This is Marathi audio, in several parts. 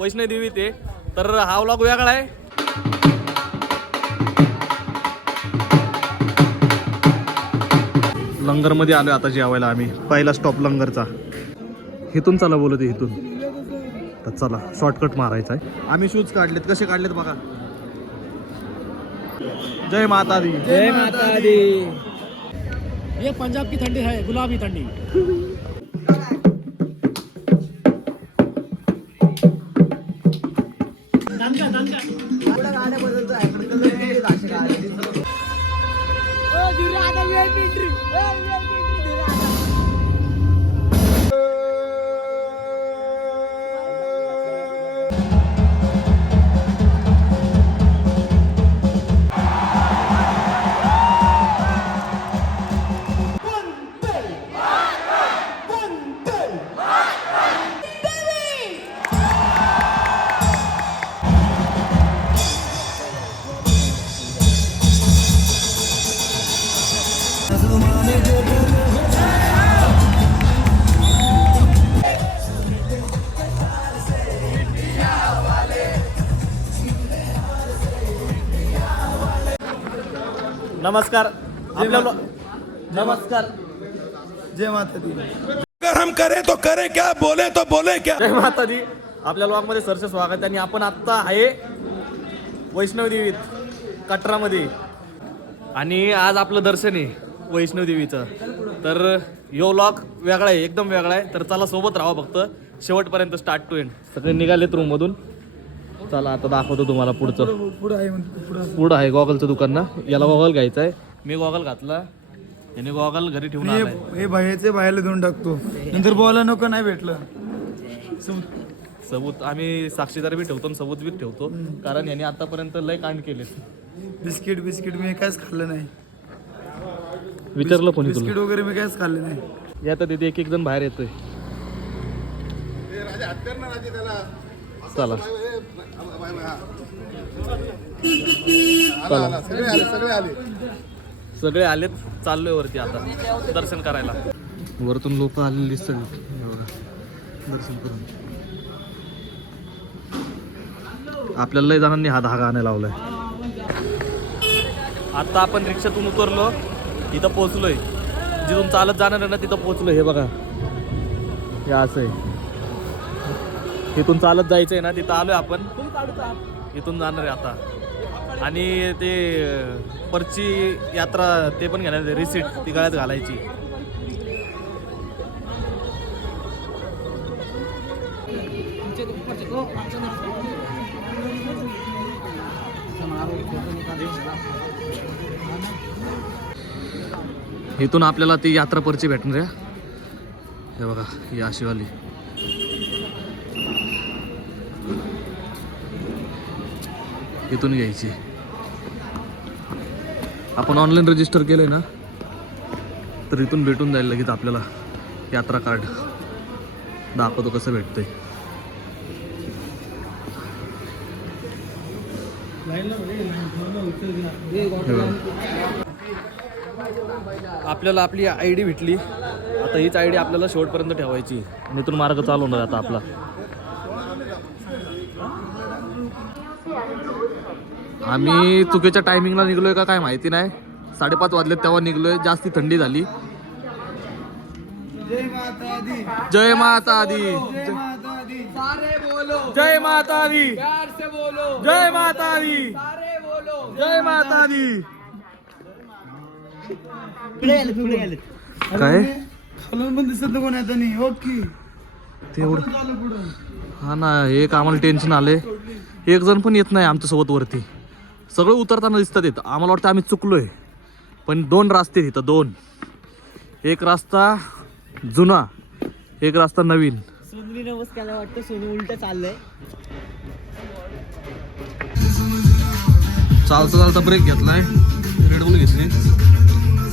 वैष्णवी देवीत आहे. तर हा व्लॉग वेगळा आहे. लंगरमध्ये आलो आता जेवायला आम्ही. पहिला स्टॉप लंगरचा. इथून चला बोलत इथून. तर चला शॉर्टकट मारायचा आहे. आम्ही शूज काढलेत. कसे काढलेत बघा. जय माता दी. जय माता दी. ये पंजाब की ठंडी है, गुलाबी ठंडी. नमस्कार. नमस्कार. जय माता दी. अगर हम करें तो करें क्या, बोले तो बोले क्या. जय माता दी. आपल्या व्लॉगमध्ये सरचे स्वागत. आणि आपण आत्ता आहे वैष्णवी देवीत कटरामध्ये. आणि आज आपलं दर्शन आहे वैष्णवी देवीचं. तर यो व्लॉग वेगळा आहे, एकदम वेगळा आहे. तर चला सोबत राहा फक्त शेवटपर्यंत, स्टार्ट टू एंड. सगळे निघालेत रूममधून. चला आता दाखवतो तुम्हाला पुढचं. पुढं आहे गॉगलचं दुकान ना. याला गॉगल घ्यायचा आहे. मी गॉगल घातला. याने गॉगल घरी ठेवून आलाय. हे बाहेरचे बाहेरला देऊन टाकतो, नंतर बोला नको नाही भेटलं. सबूत आम्ही साक्षीदार बी ठेवतो आणि सबूत बी ठेवतो. कारण याने आतापर्यंत लय कांड केले. बिस्किट मी काहीच खाल्लं नाही. विचारलं कोणी बिस्किट तुला? वगैरे मी काहीच खाल्लं नाही. या तर तिथे एक जण बाहेर येतोय. चला सगळे आलेत. चाललोय वरती आता दर्शन करायला. वरतून लोक आलेली दिसतात दर्शन करून. आपल्याला लय जणांनी हा धागा आणायला लावलाय. आता आपण रिक्षातून उतरलो, इथं पोहोचलोय. जिथून चालत जाणार आहे ना तिथं पोहोचलोय. हे बघा, हे असं आहे. इथून चालत जायचंय ना, तिथं आलोय आपण. इथून जाणार आहे आता. आणि ते परची यात्रा ते पण घेणार, रिसीट ती गळ्यात घालायची. इथून आपल्याला ती यात्रा परची भेटणार आहे. हे बघा, ही अशीवाली. इथून घ्यायची. आपण ऑनलाईन रजिस्टर केलंय ना, तर इथून भेटून जाईल लगेच आपल्याला यात्रा कार्ड. दाखवतो कसं भेटतंय. आपल्याला आपली ID भेटली. आता हीच ID आपल्याला शेवटपर्यंत ठेवायची. आणि इथून मार्ग चालू होणार आता आपला. आम्ही चुकीच्या टायमिंगला निघलोय का काय माहिती नाही. 5:30 वाजलेत तेव्हा निघलोय. जास्ती थंडी झाली. जय माता दी. जय माता दी. जय माता दी. सारे बोलो. जय माता दी. प्यार से बोलो. जय माता दी. सारे बोलो. जय माता दी. काय खालून पण दिसत कोण येत नाही. ओके तेवढं. पुढं. हा ना, एक आम्हाला टेन्शन आले. एक जण पण येत नाही आमच्यासोबत वरती. सगळं उतरताना दिसतात येतं. आम्हाला वाटतं आम्ही चुकलोय. पण 2 रस्ते तिथं, 2. एक रस्ता जुना, एक रस्ता नवीन. सोनली नमस्कार वाटतं. सोनू उलट चाललंय. चालता चालता ब्रेक घेतलाय. रेड बुल घेतली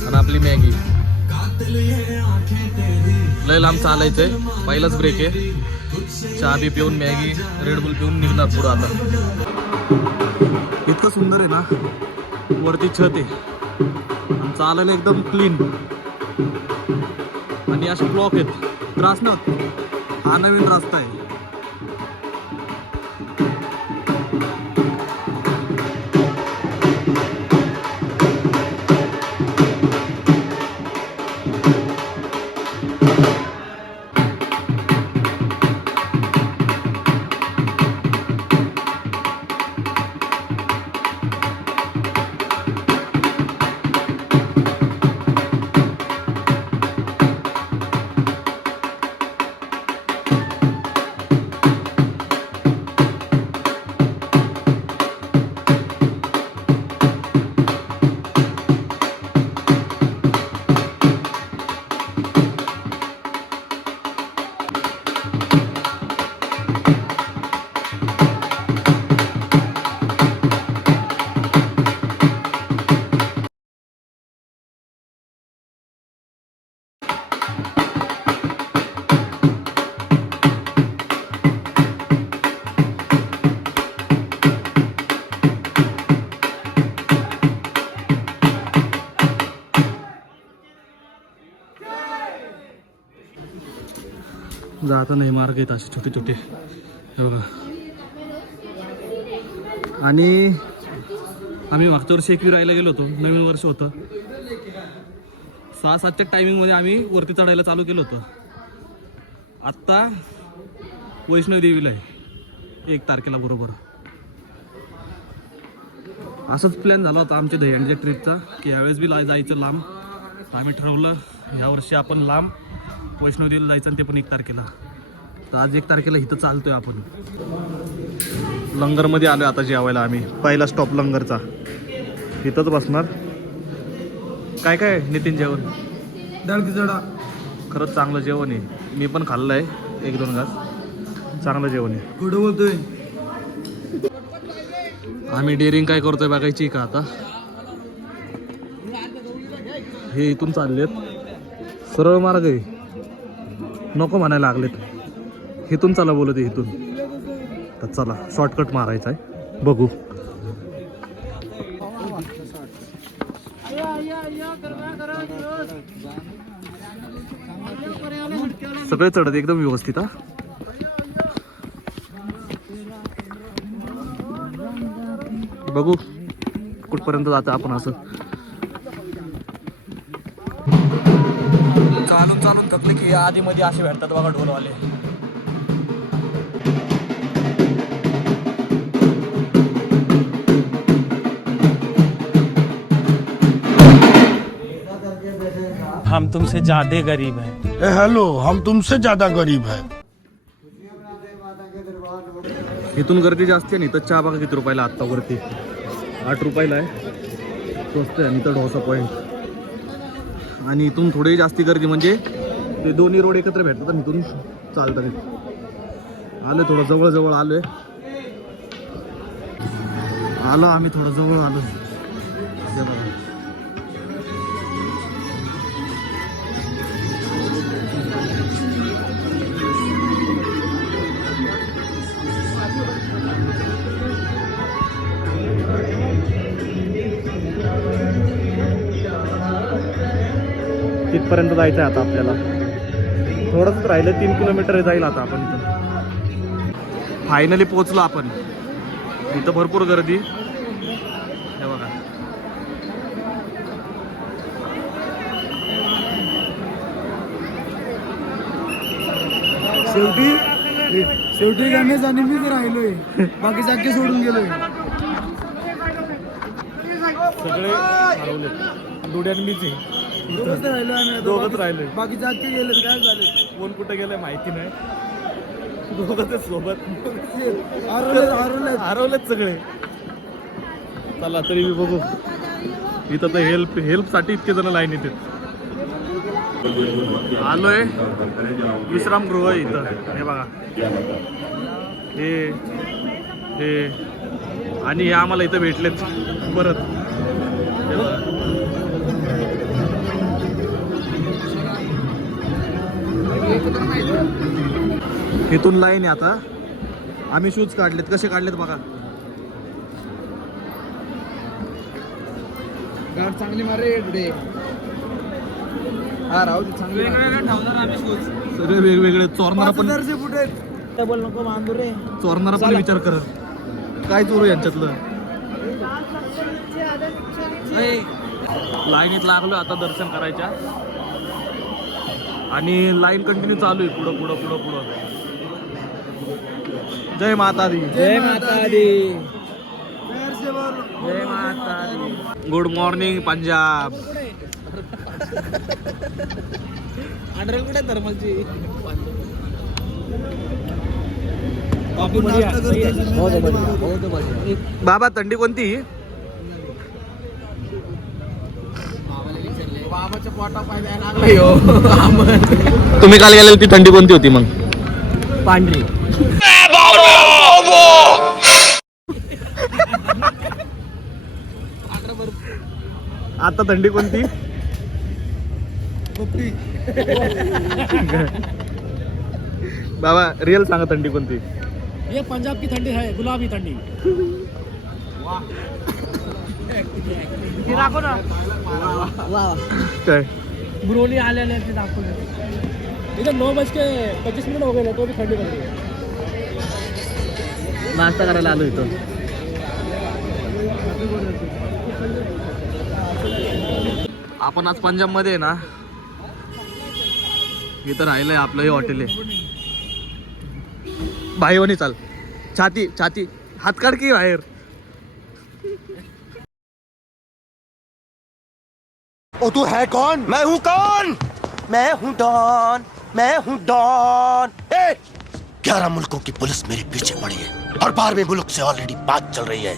आणि आपली मॅगी. लय लांब चालायचंय. पहिलाच ब्रेक आहे. चहा बी पिऊन, मॅगी, रेड बुल पिऊन निघणार पुढं आता. इतकं सुंदर आहे ना. वरती छत आहे. चालायला एकदम क्लीन. आणि असे ब्लॉक आहेत. त्रास नाही होत. हा नवीन रस्ता आहे. जाता नाही मार्ग आहेत असे छोटे छोटे हे बघा. आणि आम्ही मागच्या वर्षी एकवी राहायला गेलो होतो, नवीन वर्ष होतं. 6-7च्या टायमिंगमध्ये आम्ही वरती चढायला चालू केलं होतं. आत्ता वैष्णवदेवीला आहे 1 तारखेला बरोबर. असंच प्लॅन झाला होता आमच्या दहीहंडीच्या ट्रिपचा की यावेळेस बी जायचं लांब. आम्ही ठरवलं यावर्षी आपण लांब वैष्णवदेवीला जायचं आणि ते पण 1 तारखेला. तर आज 1 तारखेला इथं चालतोय आपण. लंगरमध्ये आलो आता जेवायला आम्ही. पहिला स्टॉप लंगरचा, इथंच बसणार. काय काय नितीन जेवण? डाळ खिचडा. खरंच चांगलं जेवण आहे. मी पण खाल्लं आहे 1-2 घास. चांगलं जेवण आहे. कुठं बोलतोय? आम्ही डेअरिंग काय करतोय बघायची का आता. हे इथून चाललेत, सरळ मार्ग आहे, नको म्हणायला लागलेत. इथून चला बोलत आहे इथून. तर चला शॉर्टकट मारायचा आहे, बघू. सगळे चढत एकदम व्यवस्थित. हा बघू कुठपर्यंत जातं आपण. असं चालून चालून थकले की आधी मध्ये असे भेटतात बघा ढोलवाले. हम तुमसे ज्यादा गरीब हैं। हेलो, हम तुमसे ज्यादा गरीब है. इथून गर्दी जास्त आहे. नाही तर चहा बघा किती रुपयाला आत्ता वरती. 8 रुपयाला आहे, स्वस्त आहे. आणि तर ढोसा पॉईंट. आणि इथून थोडी जास्ती गर्दी म्हणजे ते दोन्ही रोड एकत्र भेटतात आणि इथून चालतात. आलो थोडं जवळ जवळ आलोय. आलो आम्ही थोडं जवळ आलो. हे बघा तिथपर्यंत जायचं आहे आता आपल्याला. थोडंसंच राहिलं, 3 किलोमीटर जाईल आता आपण इथून. फायनली पोहोचलो आपण. इथं भरपूर गर्दी. हे बघा शेवटी गणेश आणि मीच राहिलोय, बाकी जागे सोडून गेलोय. सगळे हरवले. डोड्यान मीच आहे. दोघंच राहिलो आम्ही. दोघंच राहिले. बाकी जागे गेले. काय झाले? कोण कुठे गेले माहिती नाही. दोघंच सोबत हरवलेच सगळे. चला तरी मी बघू. इथं तर हेल्प साठी इतके जण लाईन येते. आलोय विश्रामगृह इथं. हे बघा हे आणि हे आम्हाला इथं भेटलेत परत. हे बघा इथून लाईन आहे आता. आम्ही शूज काढलेत. कसे काढलेत बघा. गाड चांगली मारे टुडे. हा राहू दे. चांगली सगळे वेगवेगळे. चोरणारा पण बोल नको बांधू रे. चोरणारा पण विचार करत काय चोरू यांच्यातलं. लाईनीत लागलो आता दर्शन करायच्या. आणि लाईन कंटिन्यू चालू आहे पुढं पुढं पुढं पुढं. जय Mata Di. Jai Mata Di. Jai Mata Di. Good morning Punjab. Under कुठे थर्मलची? बाबा थंडी कोणती? बाबाच्या पोटा पाय लागला. तुम्ही काल गेलेली ती थंडी कोणती होती मग? पांढरी. आता थंडी कोणती? बाबा रिअल सांगा थंडी कोणती? ये पंजाब की ठंडी है, गुलाबी ठंडी. दाखव ना. वा काय ब्रोली आलेले ते दाखव. इधर 9:25 हो गए तो भी ठंडी पड़ रही है. नाश्ता करायला आलो इथं. आपण आज पंजाबमध्ये आहे ना, इथं राहिलंय आपलं हे हॉटेल आहे. भाईवणी चाल, छाती छाती हात काढ की बाहेर. ओ तू है कौन? मैं हूँ कौन? मैं हूँ डॉन, मैं हूँ डॉन. 11 मुल्कों की पुलिस मेरे पीछे पड़ी है और 12वें मुल्क से ऑलरेडी बात चल रही है.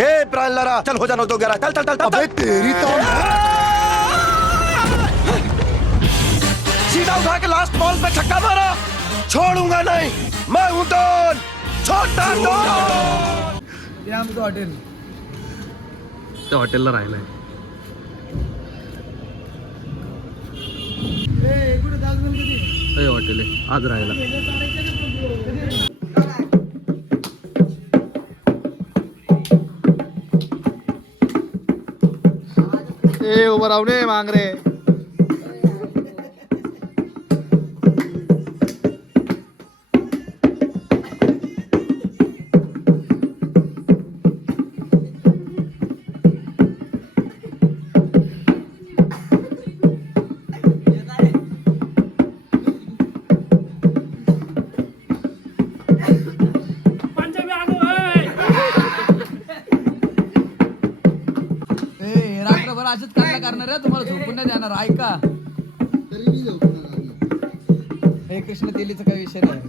ए प्राण लारा, चल हो जाना 2-11. चल चल चल. अबे तेरी तो सीधा उठा के लास्ट बॉल पे छक्का मारा. छोड़ूंगा नहीं. मैं हूँ डॉन, छोटा डॉन. हे आमचं हॉटेल. त्या हॉटेलला राहिलाय. कुठे दाखवलं किती हे हॉटेल आहे आज राहायला. ए उभं राहू नये मांगरे. रात्रभर असेच कांदा करणार आहे. तुम्हाला झोपून नाही देणार. ऐका, हे कृष्ण तेलीचा काही विषय नाही.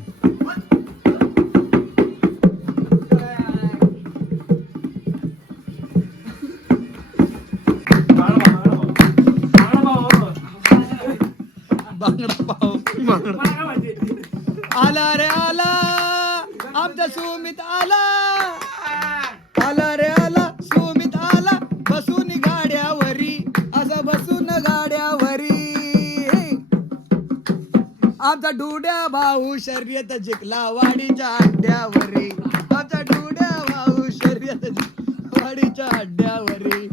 आला रे आला आमचा सुमित आला. आला रे आला सुमित आला. बसून गाड्यावरी, असं बसून गाड्यावरी. आमचा डुड्या भाऊ शर्यत जिंकला वाडीच्या अड्ड्यावरी. आमचा डुड्या भाऊ शर्यत जिंकला वाडीच्या अड्ड्यावरी.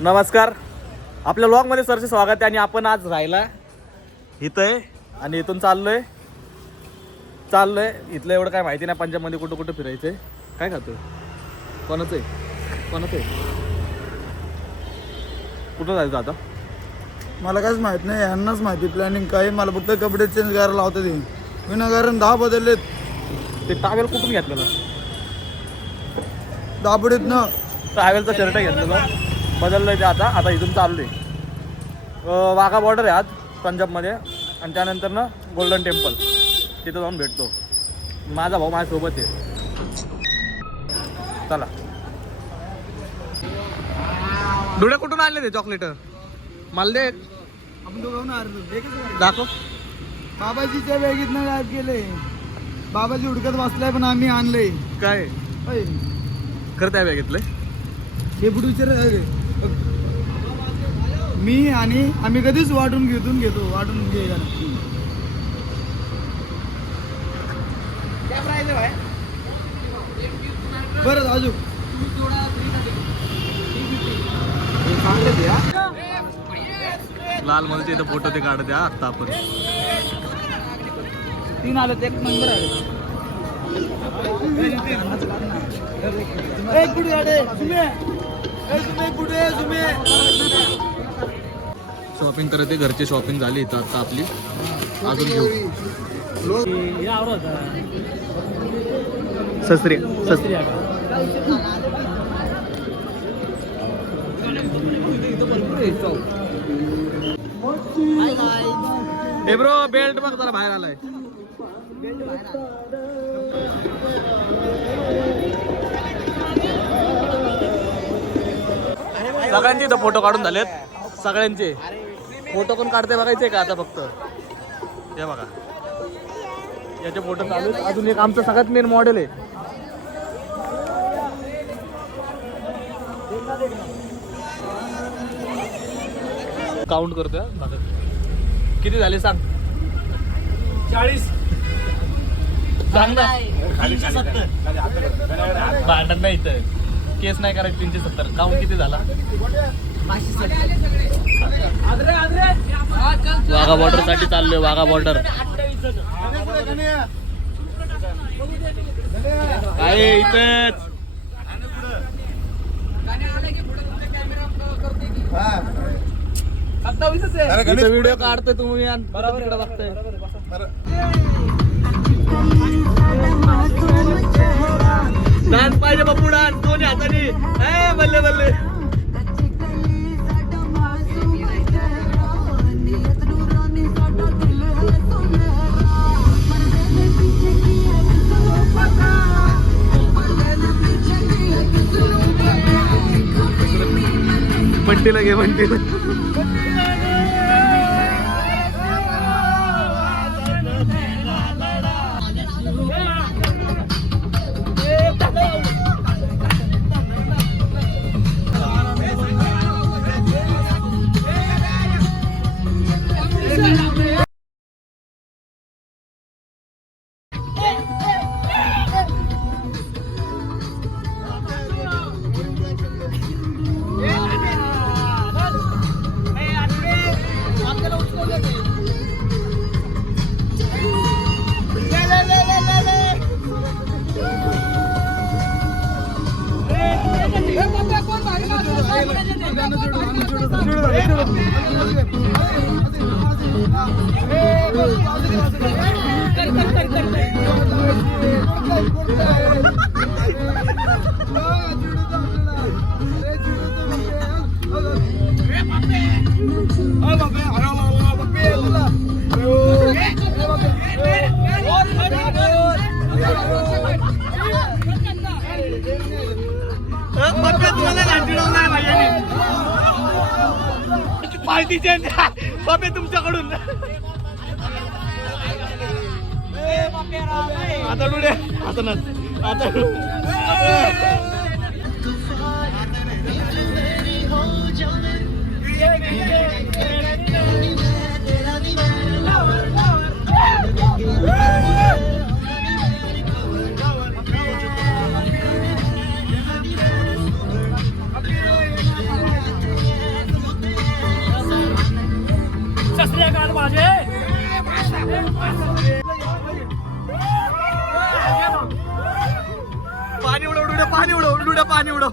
नमस्कार, आपल्या व्लॉगमध्ये सरचे स्वागत आहे. आणि आपण आज राहिला इथं आहे आणि इथून चाललोय. इथलं एवढं काय माहिती नाही. पंजाबमध्ये कुठं कुठं फिरायचंय. काय खातोय? कोणाचं आहे? कोणाचं आहे? कुठं जायचं आता? मला काहीच माहित नाही. यांनाच माहिती प्लॅनिंग काय. मला फक्त कपडे चेंज करायला लावतात. विनाकारण 10 बदललेत. ते टावेल कुठून घेतलेलं? दाबडीत ना टावेलचा शर्ट घेतलेलं, बदललंय ते. आता इथून चाललोय. वाघा बॉर्डर आहे आज पंजाबमध्ये. आणि त्यानंतर ना गोल्डन टेम्पल, तिथं जाऊन भेटतो. माझा भाऊ माझ्यासोबत आहे. चला. डोळे कुठून आणले ते चॉकलेट? मला दे. आपण दोघं एकच दाखव. बाबाजीच्या वेगीतनं गायब केले. बाबाजी हुडकत बसलाय पण आम्ही आणलंय. काय होय. खरं त्या बॅगेतलंय? हे पुढे विचार. मी आणि आम्ही कधीच वाटून घेतो. वाटून घे. बरं अजून लाल मलचे इथं फोटो ते काढत द्या. आत्ता आपण 3 आलं. एक नंबर आहे. एक पुढे गाडे तुम्ही. एक पुढे तुम्ही. शॉपिंग करते, घरची शॉपिंग झाली इथं आता आपली. अजून घेऊ सस्त्री. हे ब्रो बेल्ट बघ जरा बाहेर आलाय. सगळ्यांचे इथं फोटो काढून झालेत. सगळ्यांचे फोटो कोण काढते बघायचे का आता फक्त. हे बघा याचे फोटो चालू आहेत. अजून एक आमचं सगळ्यात मेन मॉडेल आहे. काउंट करतोय बघा किती झाले सांग. 40. सांग ना. भांडण नाही इथं, केस नाही करायचं. 370 काउंट किती झाला. वाघा बॉर्डर साठी चाललोय. वाघा बॉर्डर काय इथंच. व्हिडिओ काढतोय तुम्ही बरोबर बघताय. डान्स पाहिजे बापू, डान्स दोन्ही हाताने. बल्ले बल्ले. बंटीला घे बंटीला. पार्टीचे बापे तुमच्याकडून. आता डुडे आता ना आता सस्त्रीकाल माझे. पाणी उडव डुड्या, पाणी उडव डुड्या, पाणी उडव.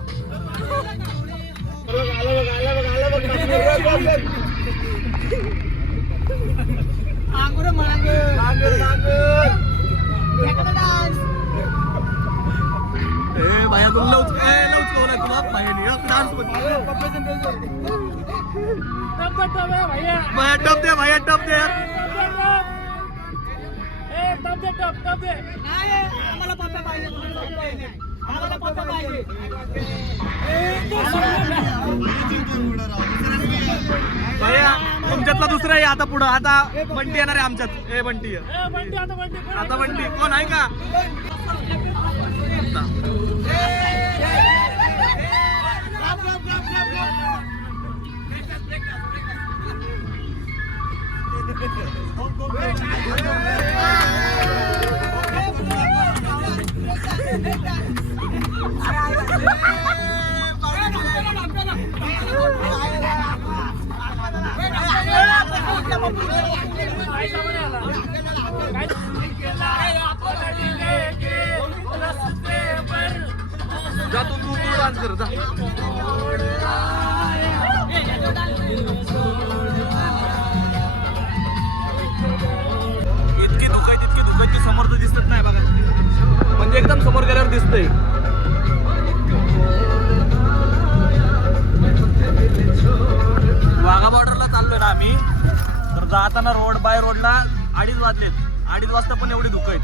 भाया तुला लवच लवच तुला भाई डान्स भाया टप दे, भाया टप दे. भैया तुमच्यातला दुसरा आहे आता पुढं. आता बंटी येणार आहे आमच्यात. ए बंटी आता बंटी कोण आहे का. जा तू डान्स कर जा. दिसत नाही बघा, म्हणजे एकदम समोर गेल्यावर दिसतंय. वाघा बॉर्डरला चाललोय ना आम्ही, तर जाताना रोड बाय रोडला 2:30 वाजलेत. 2:30 वाजता पण एवढे धुकं आहेत.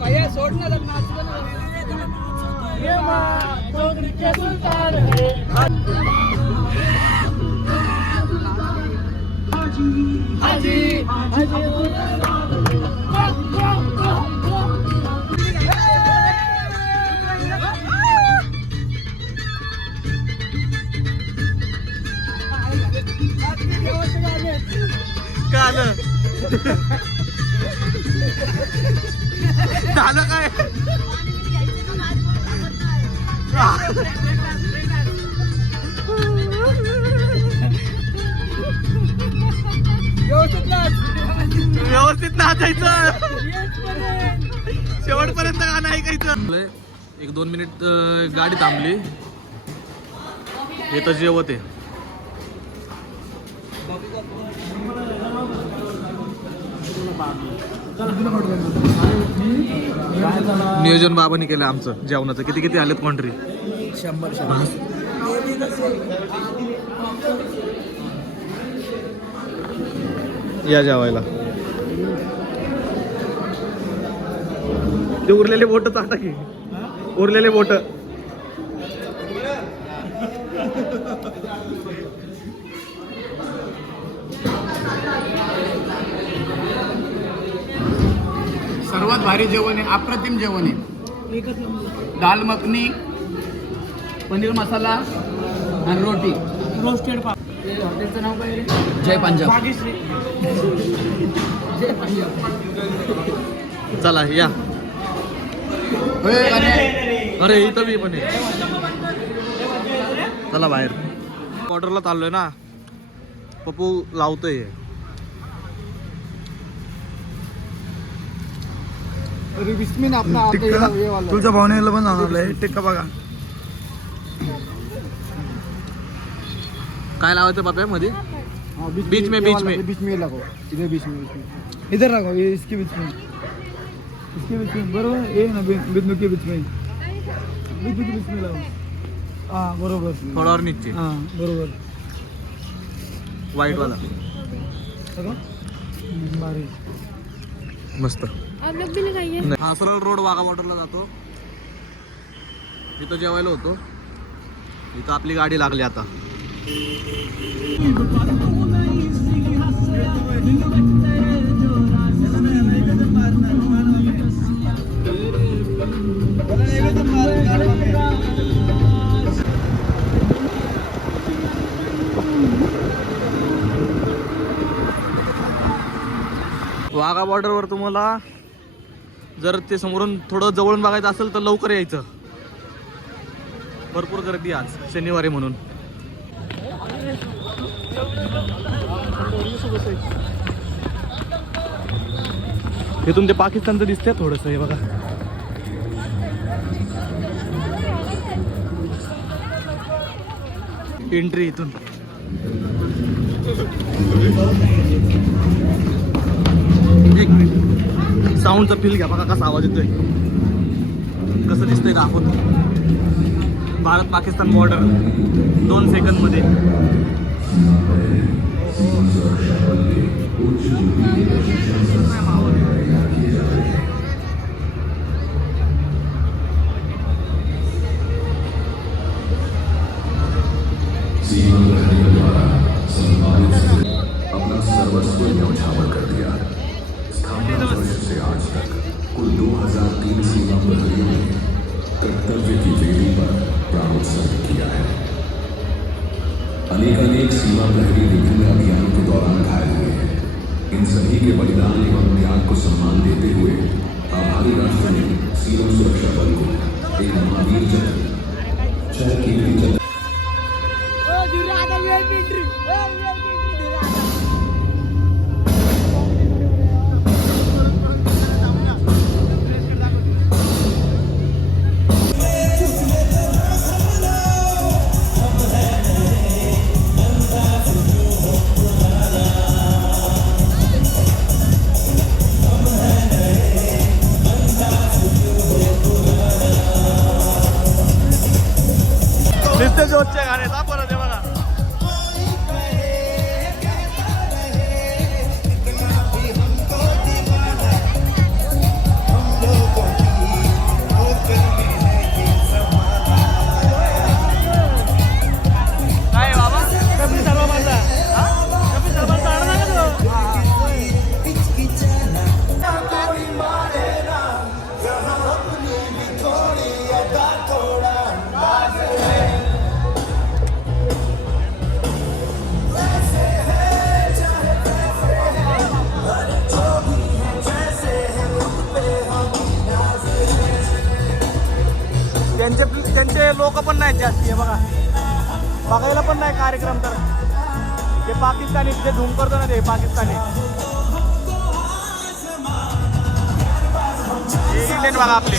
भैया सोड ना झालं झालं काय? व्यवस्थित नाचायचं, शेवटपर्यंत गाणं ऐकायचं. 1-2 मिनिट गाडी थांबली, हे तर जेवत आहे. नियोजन बाबांनी केलं आमचं जेवणाचं. किती किती आलेत कोणतरी? 100. या जेवायला. ते उरलेले बोट चाटा की, उरलेले बोट. सर्वात भारी जेवण आहे, अप्रतिम जेवण आहे. दाल मखनी, पनीर मसाला आणि रोटी. रोस्टेड हॉटेलचं नाव काय? जय पंजाब. जय पंजाब. चला या. अरे इथं मी पण आहे. चला बाहेर. ऑर्डरला चाललोय ना, पप्पू लावतोय. तुझ्या भावनेला पण जाणार टिक्का बघा. काय लावायचं पाप्या मध्ये? बीच में लगाओ. इधर बीच में, इधर लगाओ. ये इसके बीच में, बरोबर. ये ना बिंदु के बीच में, बिंदु के बीच में लगाओ. हाँ बरोबर. थोडा और नीचे. हाँ बरोबर. व्हाईट वाला मस्त. हा सरळ रोड वाघा बॉर्डरला जातो. इथं जेवायला होतो, इथं आपली गाडी लागली आता. वाघा बॉर्डरवर तुम्हाला जर ते समोरून थोडं जवळून बघायचं असेल तर लवकर यायचं. भरपूर गर्दी आज शनिवारी म्हणून. इथून ते पाकिस्तानचं दिसतंय थोडस. हे बघा, एंट्री इथून. एक मिनिट, साऊंडचा फील घ्या बघा कसा आवाज येतोय, कसं दिसतंय का आपण. भारत पाकिस्तान बॉर्डर 2 सेकंद मध्ये. अपना सर्वस्व न्यौछावर कर दिया. स्थापना वर्ष से आज तक कुल 2003 सीमा प्रहरियों ने कर्तव्य की वेदी पर प्राणोत्सर्ग किया है. अनेक सीमा प्रहरी विभिन्न अभियानों के दौरान घायल हुए हैं. इन सभी के बलिदान एवं त्याग को सम्मान देते हुए आभारी राष्ट्र ने सीमा सुरक्षा बल को एक महावीर चक्र, लोक पण नाहीत जास्ती आहे बघा, बघायला पण नाही कार्यक्रम. तर ते पाकिस्तानी जे धूम करतो ना ते पाकिस्तानी, इंडियन बघा आपले.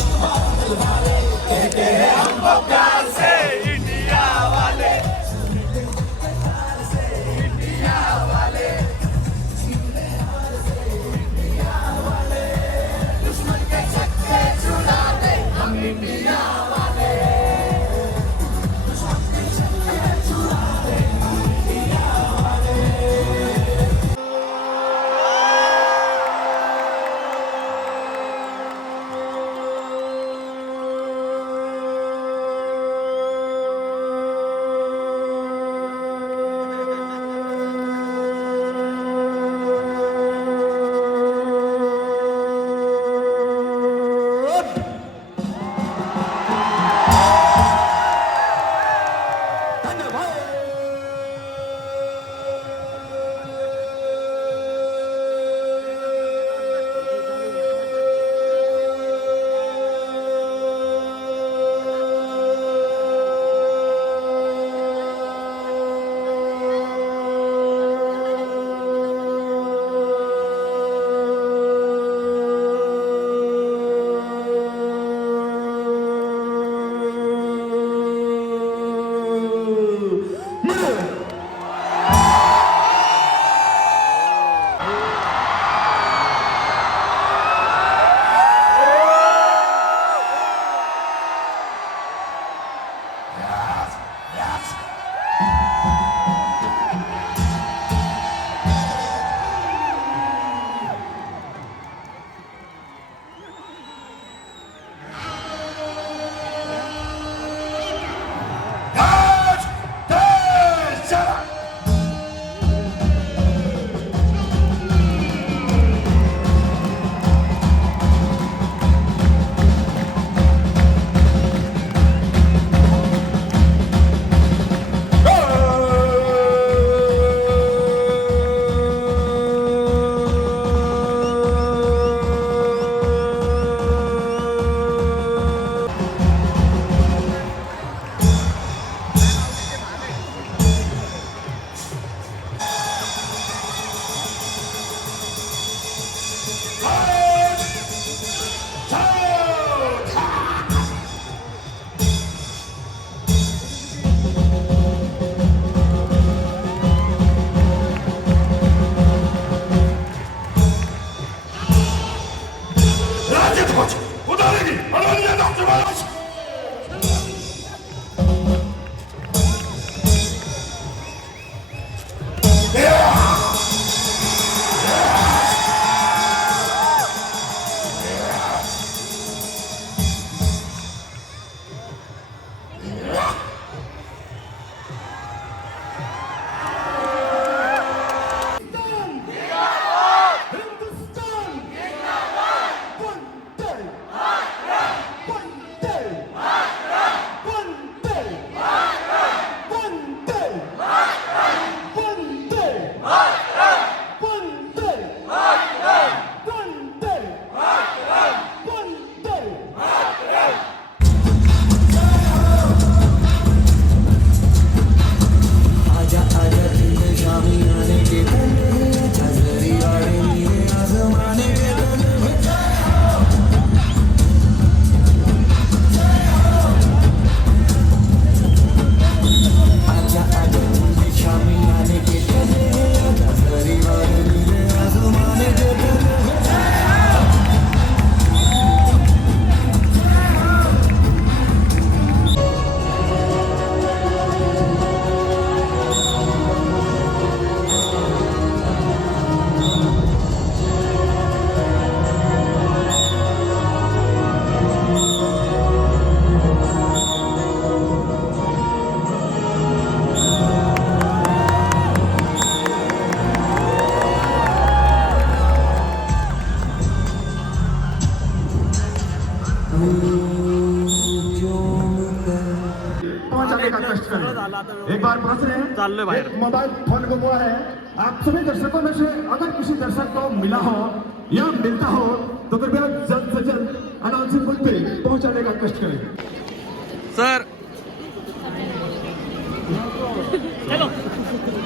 एक बार प्रश्न है, चाललोय बाहेर. एक मोबाइल फोन को हुआ है, आप सभी दर्शकों में से अगर किसी दर्शक को मिला हो या मिलता हो तो कृपया जल्द से जल्द अनाउंसिंग बुक पे पहुंचाने का कष्ट करें. सर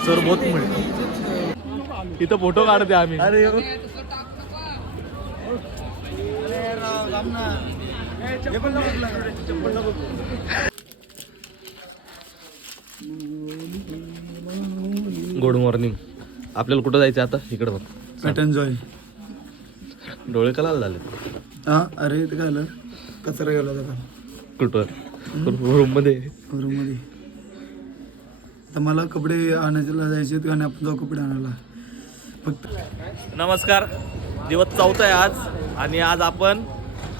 सर बहुत मिळतो इथं फोटो काढते आम्ही. अरे गुड मॉर्निंग. आपल्याला कुठं जायचं आता? इकडे बघ. Pattern Joy. डोळे कलाल झाले. हा अरे ते काय झालं, कचरा गेला होता कुठं? रूम मध्ये. रूममध्ये. तर मला कपडे आणायला जायचे आहेत आणि आपण जाऊ कपडे आणायला फक्त. नमस्कार. दिवस 4 आहे आज आणि आज आपण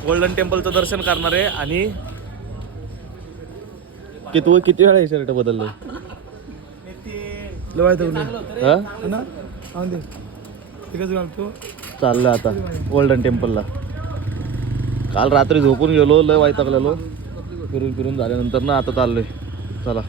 गोल्डन टेम्पलचं दर्शन करणार आहे. आणि तू किती वेळा हे शर्ट बदललं? हा? चाललं आता गोल्डन टेम्पलला. काल रात्री झोपून गेलो, लय वैतागलेलो. फिरून झाल्यानंतर ना आता चाललोय. चला.